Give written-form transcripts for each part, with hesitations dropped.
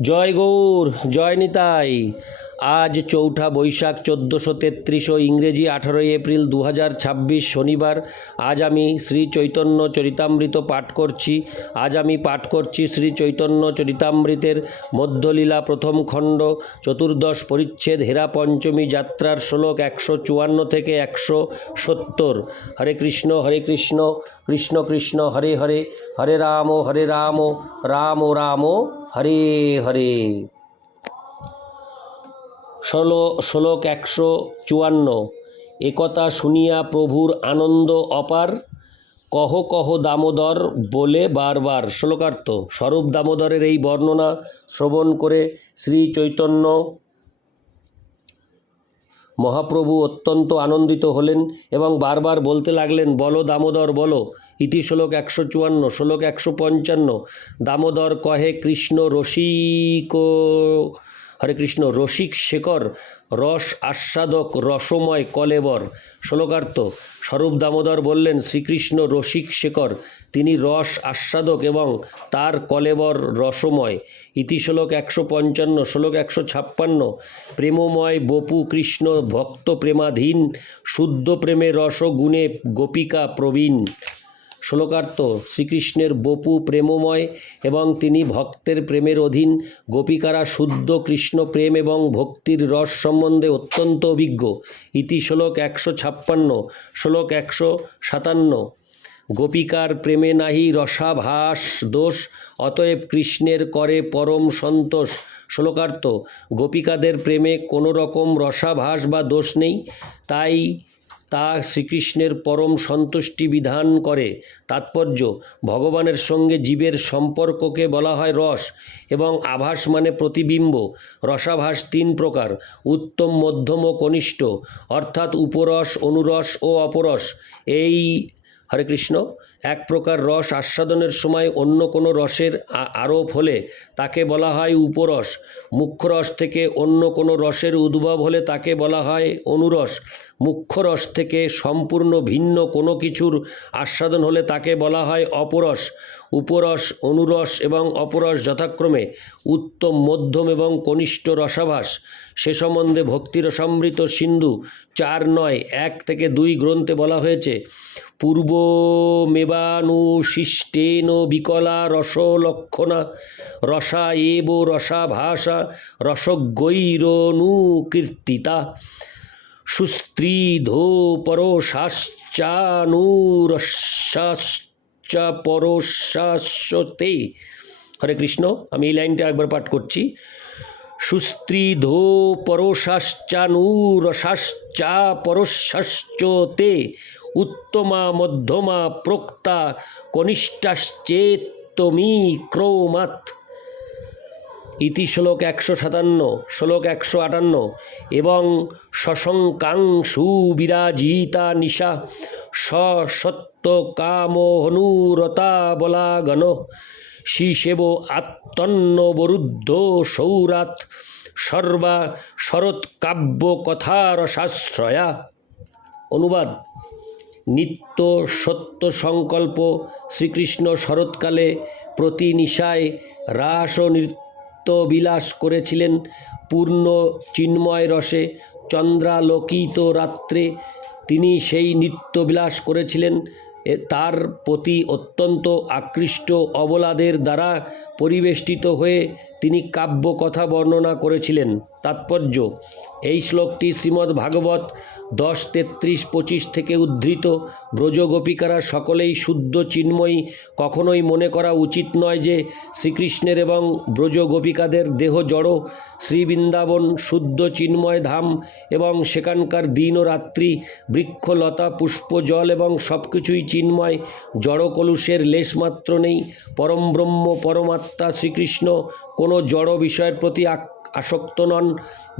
জয় গৌর, জয় নিতাই। আজ চৌঠা বৈশাখ 1433 ও ইংরেজি 18 এপ্রিল 2026 শনিবার। আজ আমি শ্রী চৈতন্য চরিতামৃত পাঠ করছি। শ্রী চৈতন্য চরিতামৃতের মধ্যলীলা প্রথম খণ্ড, চতুর্দশ পরিচ্ছেদ, হেরা পঞ্চমী যাত্রার শ্লোক 154 থেকে 170। হরে কৃষ্ণ কৃষ্ণ কৃষ্ণ হরে হরে, হরে রাম রাম রাম হরে হরে। শ্লোক 154। একথা শুনিয়া প্রভুর আনন্দ অপার, কহ কহ দামোদর বলে বারবার। শ্লোকার্থ: স্বরূপ দামোদরের এই বর্ণনা শ্রবণ করে শ্রী চৈতন্য মহাপ্রভু অত্যন্ত আনন্দিত হলেন এবং বারবার বলতে লাগলেন, বলো দামোদর বলো। ইতি শ্লোক 154। শ্লোক 155। দামোদর কহে কৃষ্ণ রসিক, হরে কৃষ্ণ, রসিক শেখর, রস আস্বাদক, রসময় কলেবর। শ্লোকার্থ: স্বরূপ দামোদর বললেন, শ্রীকৃষ্ণ রসিক শেখর, তিনি রস আস্বাদক এবং তার কলেবর রসময়। ইতি শ্লোক 155। শ্লোক 156। প্রেমময় বপু কৃষ্ণ ভক্ত প্রেমাধীন, শুদ্ধ প্রেমে রস গুণে গোপিকা প্রবীণ। শ্লোকার্থ: শ্রীকৃষ্ণের বপু প্রেমময় এবং তিনি ভক্তের প্রেমের অধীন। গোপিকারা শুদ্ধ কৃষ্ণ প্রেম এবং ভক্তির রস সম্বন্ধে অত্যন্ত অভিজ্ঞ। ইতি শ্লোক 156। শ্লোক 157। গোপিকার প্রেমে নাহি রসাভাস দোষ, অতএব কৃষ্ণের করে পরম সন্তোষ। শ্লোকার্থ: গোপিকাদের প্রেমে কোনো রকম রসাভাস বা দোষ নেই, তাই তা শ্রীকৃষ্ণের পরম সন্তুষ্টি বিধান করে। তাৎপর্য: ভগবানের সঙ্গে জীবের সম্পর্ককে বলা হয় রস, এবং আভাস মানে প্রতিবিম্ব। রসাভাস তিন প্রকার: উত্তম, মধ্যম ও কনিষ্ঠ, অর্থাৎ উপরস, অনুরস ও অপরস। এই হরে কৃষ্ণ, এক প্রকার রস আস্বাদনের সময় অন্য কোনো রসের আরোপ হলে তাকে বলা হয় উপরস। মুখ্য রস থেকে অন্য কোনো রসের উদ্ভব হলে তাকে বলা হয় অনুরস। মুখ্য রস থেকে সম্পূর্ণ ভিন্ন কোনো কিছুর আস্বাদন হলে তাকে বলা হয় অপরস। উপরস, অনুরস এবং অপরস যথাক্রমে উত্তম, মধ্যম এবং কনিষ্ঠ রসাভাস। সে সম্বন্ধে ভক্তিরসামৃত সিন্ধু 4:9-1-2 গ্রন্থে বলা হয়েছে, পূর্বমেবানুশিষ্টেন বিকলা রসলক্ষণা রসা এব রসাভাসা রসগৈরনুকীর্তিতা সুস্ত্রীধো পরশাশ্চানুরশ্চাশ্চ পরশাশ্বতে। হরে কৃষ্ণ, আমি এই লাইনটা একবার পাঠ করছি। সুস্ত্রীধো পরশাশ্চানুরশাশ্চা পরশাশ্চতে, উত্তমা মধ্যমা প্রোক্তা কনিষ্ঠাশ্চেত্তমি ক্রৌমাৎ। ইতি শ্লোক 157। শ্লোক 158। এবং শশঙ্কাংশু বিরাজিতা নিশা সত্য কামহনুরতা বলাগণ শিশেব আত্মন্নবরুদ্ধ সৌরাত সর্বা শরৎ কাব্য কথারসাশ্রয়া। অনুবাদ: নিত্য সত্য সংকল্প শ্রীকৃষ্ণ শরৎকালে প্রতি নিশায় রাস ও নৃত্য বিলাস করেছিলেন। পূর্ণ চিন্ময় রসে চন্দ্রালোকিত রাত্রে তিনি সেই নৃত্য বিলাস করেছিলেন। তার প্রতি অত্যন্ত আকৃষ্ট অবলাদের দ্বারা পরিবেষ্টিত হয়ে তিনি কাব্য কথা বর্ণনা করেছিলেন। তাৎপর্য: এই শ্লোকটি শ্রীমদ্ ভাগবত 10:33-25 থেকে উদ্ধৃত। ব্রজগোপিকারা সকলেই শুদ্ধ চিন্ময়ী। কখনোই মনে করা উচিত নয় যে শ্রীকৃষ্ণের এবং ব্রজগোপিকাদের দেহ জড়। শ্রীবৃন্দাবন শুদ্ধ চিন্ময় ধাম এবং সেখানকার দিন ও রাত্রি, বৃক্ষ, লতা, পুষ্প, জল এবং সব কিছুই চিন্ময়। জড় কলুষের লেশমাত্র নেই। পরম ব্রহ্ম পরমাত্মা শ্রীকৃষ্ণ কোনো জড় বিষয়ের প্রতি আসক্ত নন।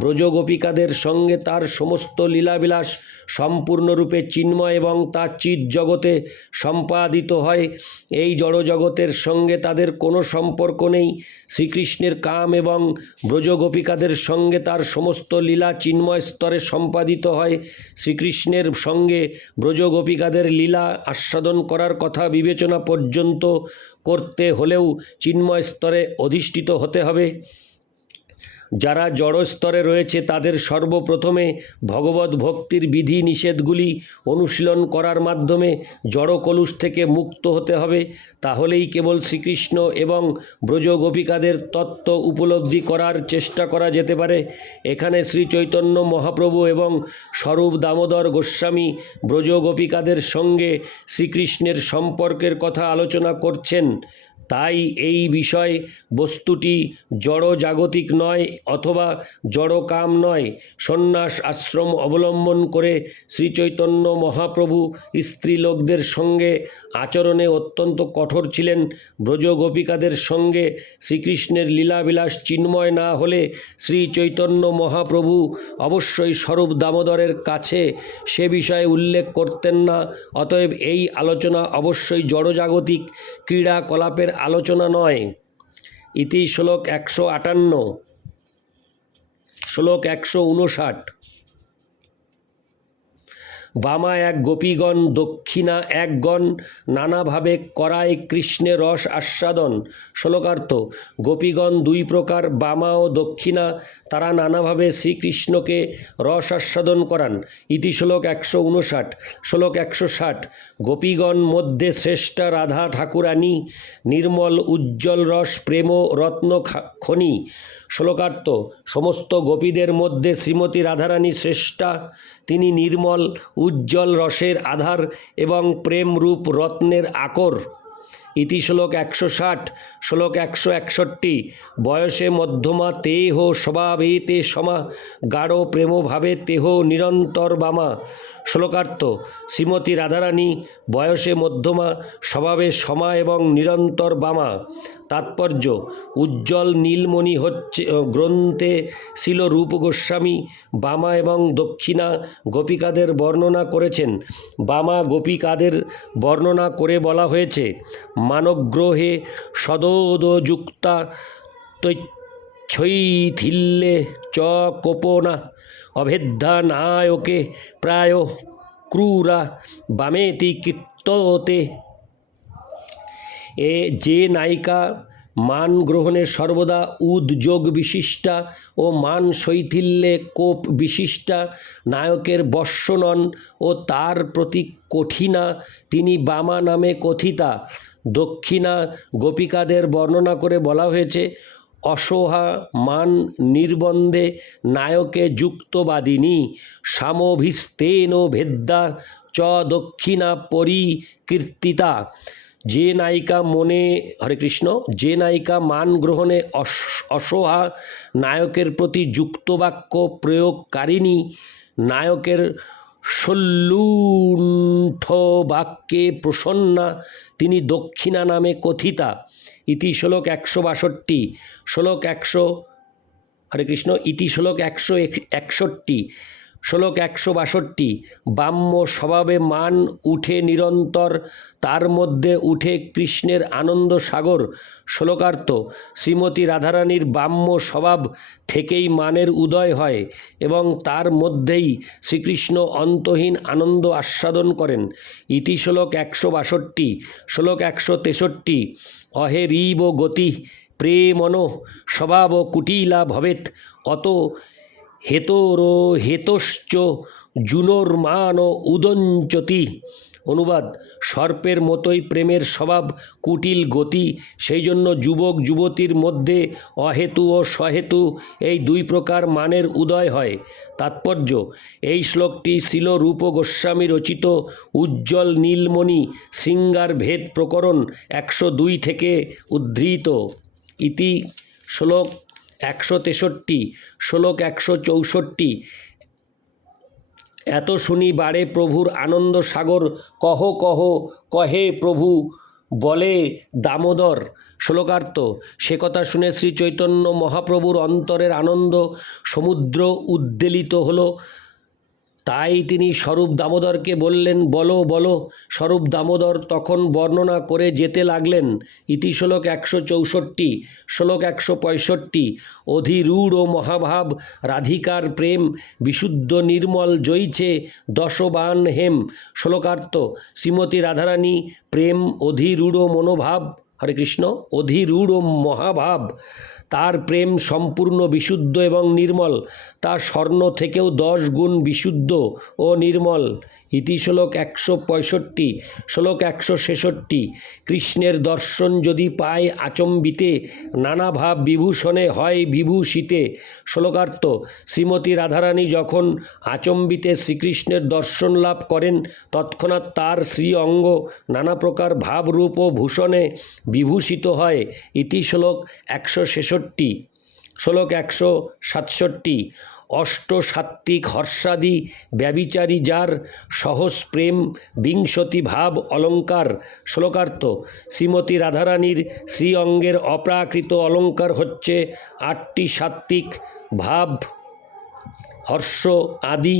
ব্রজগোপিকাদের সঙ্গে তার সমস্ত লীলাবিলাস সম্পূর্ণরূপে চিন্ময় এবং তা চিৎ জগতে সম্পাদিত হয়। এই জড় জগতের সঙ্গে তাদের কোনো সম্পর্ক নেই। শ্রীকৃষ্ণের কাম এবং ব্রজগোপিকাদের সঙ্গে তার সমস্ত লীলা চিন্ময় স্তরে সম্পাদিত হয়। শ্রীকৃষ্ণের সঙ্গে ব্রজগোপিকাদের লীলা আস্বাদন করার কথা বিবেচনা পর্যন্ত করতে হলেও চিন্ময় স্তরে অধিষ্ঠিত হতে হবে। যারা জড়স্তরে রয়েছে তাদের সর্বপ্রথমে ভগবত ভক্তির বিধি নিষেধগুলি অনুশীলন করার মাধ্যমে জড় কলুষ থেকে মুক্ত হতে হবে। তাহলেই কেবল শ্রীকৃষ্ণ এবং ব্রজ গোপিকাদের তত্ত্ব উপলব্ধি করার চেষ্টা করা যেতে পারে। এখানে শ্রী চৈতন্য মহাপ্রভু এবং স্বরূপ দামোদর গোস্বামী ব্রজ গোপিকাদের সঙ্গে শ্রীকৃষ্ণের সম্পর্কের কথা আলোচনা করছেন। তাই এই বিষয় বস্তুটি জড় জাগতিক নয় অথবা জড় কাম নয়। সন্ন্যাস আশ্রম অবলম্বন করে শ্রীচৈতন্য মহাপ্রভু স্ত্রীলোকদের সঙ্গে আচরণে অত্যন্ত কঠোর ছিলেন। ব্রজ গোপিকাদের সঙ্গে শ্রীকৃষ্ণের লীলাবিলাস চিন্ময় না হলে শ্রী চৈতন্য মহাপ্রভু অবশ্যই স্বরূপ দামোদরের কাছে সে বিষয়ে উল্লেখ করতেন না। অতএব এই আলোচনা অবশ্যই জড়জাগতিক ক্রীড়াকলাপের আলোচনা নয়। ইতি শ্লোক 158। শ্লোক 159। বামা এক গোপীগণ, দক্ষিণা এক গণ, নানাভাবে করায় কৃষ্ণের রস আস্বাদন। শ্লোকার্থ: গোপীগণ দুই প্রকার, বামা ও দক্ষিণা। তারা নানাভাবে শ্রীকৃষ্ণকে রস আস্বাদন করান। ইতি শ্লোক 159। শ্লোক 160। গোপীগণ মধ্যে শ্রেষ্ঠা রাধা ঠাকুরানী, নির্মল উজ্জ্বল রস প্রেম রত্ন খনি। শ্লোকার্থ: সমস্ত গোপীদের মধ্যে শ্রীমতী রাধারানী শ্রেষ্ঠা। তিনি নির্মল উজ্জ্বল রসের আধার এবং প্রেমরূপ রত্নের আকর। ইতি শ্লোক 160। শ্লোক 161। বয়সে মধ্যমা তেহ স্বভাবে তে সমা, গাঢ় প্রেমভাবে তেহ নিরন্তর বামা। শ্লোকার্থ: শ্রীমতী রাধারানী বয়সে মধ্যমা, স্বভাবে সমা এবং নিরন্তর বামা। তাৎপর্য: উজ্জ্বল নীলমণি হচ্ছে গ্রন্থে ছিল রূপ গোস্বামী বামা এবং দক্ষিণা গোপিকাদের বর্ণনা করেছেন। বামা গোপিকাদের বর্ণনা করে বলা হয়েছে: মানগ্রহে সদোদযুক্তা তৈচ্ছৈথিল্যে চ কোপনা, অভেদ্যা নায়কে প্রায় ক্রূরা বামেতি কীর্ততে। যে নায়িকা মান গ্রহণে সর্বদা উদ্যোগ বিশিষ্টা ও মান শৈথিল্যে কোপ বিশিষ্টা নায়কের বশ্য নন ও তার প্রতি কঠিনা, তিনি বামা নামে কথিতা। দক্ষিণা গোপিকাদের বর্ণনা করে বলা হয়েছে: অসোহা মান নির্বন্ধে নায়কে যুক্তবাদিনী, সামভিস্তেন ভেদ্যা চ দক্ষিণা পরিকীর্তিতা। যে নায়িকা যে নায়িকা মান গ্রহণে অসহা, নায়কের প্রতি যুক্তবাক্য প্রয়োগকারিণী, নায়কের সল্লুণ্ঠ বাক্যে প্রসন্না, তিনি দক্ষিণা নামে কথিতা। ইতি শ্লোক 162। শ্লোক 161। শ্লোক 162। বাম্য স্বভাবে মান উঠে নিরন্তর, তার মধ্যে উঠে কৃষ্ণের আনন্দ সাগর। শ্লোকার্থ: শ্রীমতী রাধারানীর বাম্য স্বভাব থেকেই মানের উদয় হয় এবং তার মধ্যেই শ্রীকৃষ্ণ অন্তহীন আনন্দ আস্বাদন করেন। ইতি শ্লোক 162। শ্লোক 163। অহেরিব গতি প্রেমন স্বভাব কুটিলা ভবেত, অত হেতশ্চ জুনোর্মান উদঞ্চতি। অনুবাদ: সর্পের মতোই প্রেমের স্বভাব, কুটিল গতি, সেই জন্য যুবক যুবতীর মধ্যে অহেতু ও সহেতু এই দুই প্রকার মানের উদয় হয়। তাৎপর্য: এই শ্লোকটি ছিল রূপ গোস্বামী রচিত উজ্জ্বল নীলমণি শৃঙ্গার ভেদ প্রকরণ 102 থেকে উদ্ধৃত। ইতি শ্লোক 163। শ্লোক 164। এত শুনি বাড়ে প্রভুর আনন্দ সাগর, কহ কহ কহে প্রভু বলে দামোদর। শ্লোকার্থ: সে কথা শুনে শ্রী চৈতন্য মহাপ্রভুর অন্তরের আনন্দ সমুদ্র উদ্বেলিত হলো। তাই তিনি স্বরূপ দামোদরকে বললেন, বলো বলো। স্বরূপ দামোদর তখন বর্ণনা করে যেতে লাগলেন। ইতি শ্লোক 164। শ্লোক 165। অধিরূঢ় মহাভাব রাধিকার প্রেম, বিশুদ্ধ নির্মল জয়ছে দশবান হেম। শ্লোকার্থ: শ্রীমতী রাধারানী প্রেম অধিরূঢ় মনোভাব হরে কৃষ্ণ, অধিরূঢ় মহাভাব। তার প্রেম সম্পূর্ণ বিশুদ্ধ এবং নির্মল, তা স্বর্ণ থেকেও 10 গুণ বিশুদ্ধ ও নির্মল। ইতি শ্লোক 165। শ্লোক 166। কৃষ্ণের দর্শন যদি পায় আচম্বিতে, নানা ভাব বিভূষণে হয় বিভূষিতে। শ্লোকার্থ, শ্রীমতী রাধারানী যখন আচম্বিতে শ্রীকৃষ্ণের দর্শন লাভ করেন, তৎক্ষণাৎ তার শ্রী অঙ্গ নানা প্রকার ভাবরূপ ও ভূষণে বিভূষিত হয়। ইতি শ্লোক 166। শ্লোক 167। অষ্টসাত্ত্বিক হর্ষাদি ব্যভিচারী যার সহজ প্রেম বিংশতি ভাব অলঙ্কার। শ্লোকার্থ, শ্রীমতী রাধারানীর শ্রী অঙ্গের অপ্রাকৃত অলঙ্কার হচ্ছে 8টি সাত্ত্বিক ভাব, হর্ষ আদি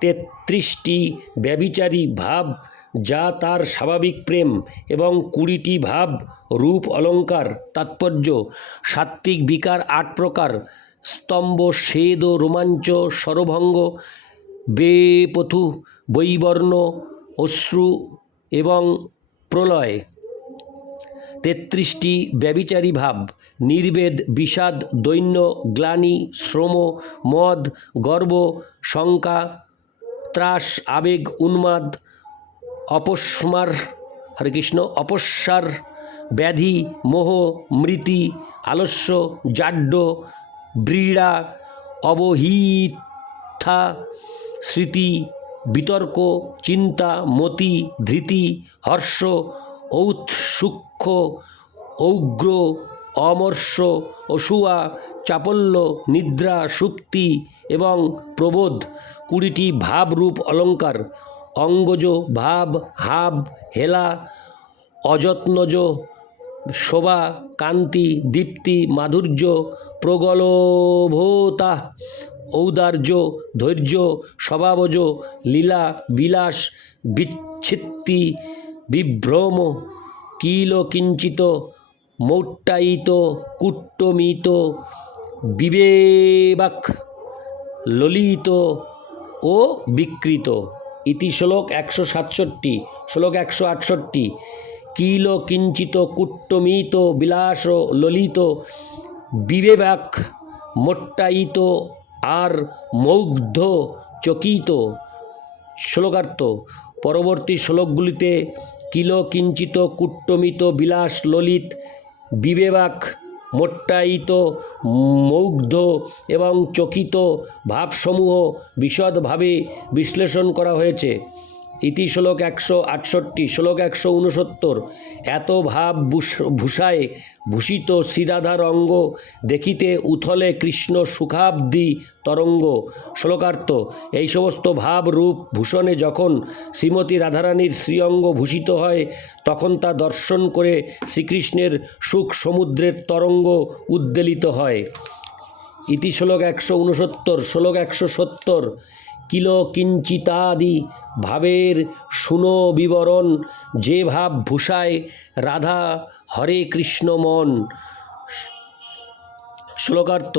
33টি ব্যভিচারী ভাব যা তার স্বাভাবিক প্রেম, এবং 20টি ভাব রূপ অলঙ্কার। তাৎপর্য, সাত্ত্বিক বিকার 8 প্রকার: স্তম্ভ, স্বেদ, রোমাঞ্চ, স্বরভঙ্গ, বেপথু, বৈবর্ণ, অশ্রু এবং প্রলয়। 33টি ব্যভিচারী ভাব: নির্বেদ, বিষাদ, দৈন্য, গ্লানি, শ্রম, মদ, গর্ব, শঙ্কা, ত্রাস, আবেগ, উন্মাদ, অপস্মার, হরে কৃষ্ণ, অপস্মার, ব্যাধি, মোহ, মৃতি, আলস্য, জাড্য, ব্রীড়া, অবহিথা, স্মৃতি, বিতর্ক, চিন্তা, মতি, ধৃতি, হর্ষ, ঔৎসুক্য, ঔগ্র, অমর্ষ, অসূয়া, চাপল্য, নিদ্রা, সুক্তি এবং প্রবোধ। 20টি ভাবরূপ অলঙ্কার: অঙ্গজ ভাব, হাব, হেলা, অযত্নজ, শোভা, কান্তি, দীপ্তি, মাধুর্য, প্রগলভতা, ঔদার্য, ধৈর্য, স্বভাবজ, লীলা, বিলাস, বিচ্ছিত্তি, বিভ্রম, কিলকিঞ্চিত, মৌট্টায়িত, কুট্টমিত, বিবেবাক, ললিত ও বিকৃত। ইতি শ্লোক 167। শ্লোক 168। কিল কিঞ্চিত, কুট্টমিত, বিলাস, ললিত, বিবেবাক, মোট্টায়িত আর মৌগ্ধ চকিত। শ্লোকার্থ, পরবর্তী শ্লোকগুলিতে কিল কিঞ্চিত, কুট্টমিত, বিলাস, ললিত, বিবেবাক, মোট্টায়িত, মৌগ্ধ এবং চকিত ভাবসমূহ বিশদভাবে বিশ্লেষণ করা হয়েছে। ইতি শ্লোক 168। শ্লোক 169। এত ভাব ভূষায় ভূষিত শ্রীরাধার অঙ্গ দেখিতে উথলে কৃষ্ণ সুখাব্দি তরঙ্গ। শ্লোকার্থ, এই সমস্ত ভাব রূপ ভূষণে যখন শ্রীমতী রাধারানীর শ্রীঅঙ্গ ভূষিত হয়, তখন তা দর্শন করে শ্রীকৃষ্ণের সুখ সমুদ্রের তরঙ্গ উদ্বেলিত হয়। ইতি শ্লোক 169। শ্লোক 170। কিল কিঞ্চিতাদি ভাবের শুনো বিবরণ, যে ভাব ভূষায় রাধা হরে কৃষ্ণ মন। শ্লোকার্থ,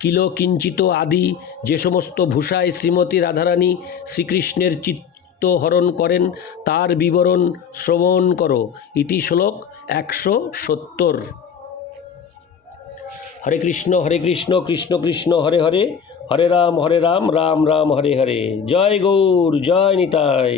কিল কিঞ্চিত আদি যে সমস্ত ভূষায় শ্রীমতী রাধারানী শ্রীকৃষ্ণের চিত্ত হরণ করেন, তার বিবরণ শ্রবণ করো। ইতি শ্লোক 170। হরে কৃষ্ণ কৃষ্ণ কৃষ্ণ হরে হরে, হরে রাম রাম রাম হরে হরে। জয় গৌর, জয় নিতাই।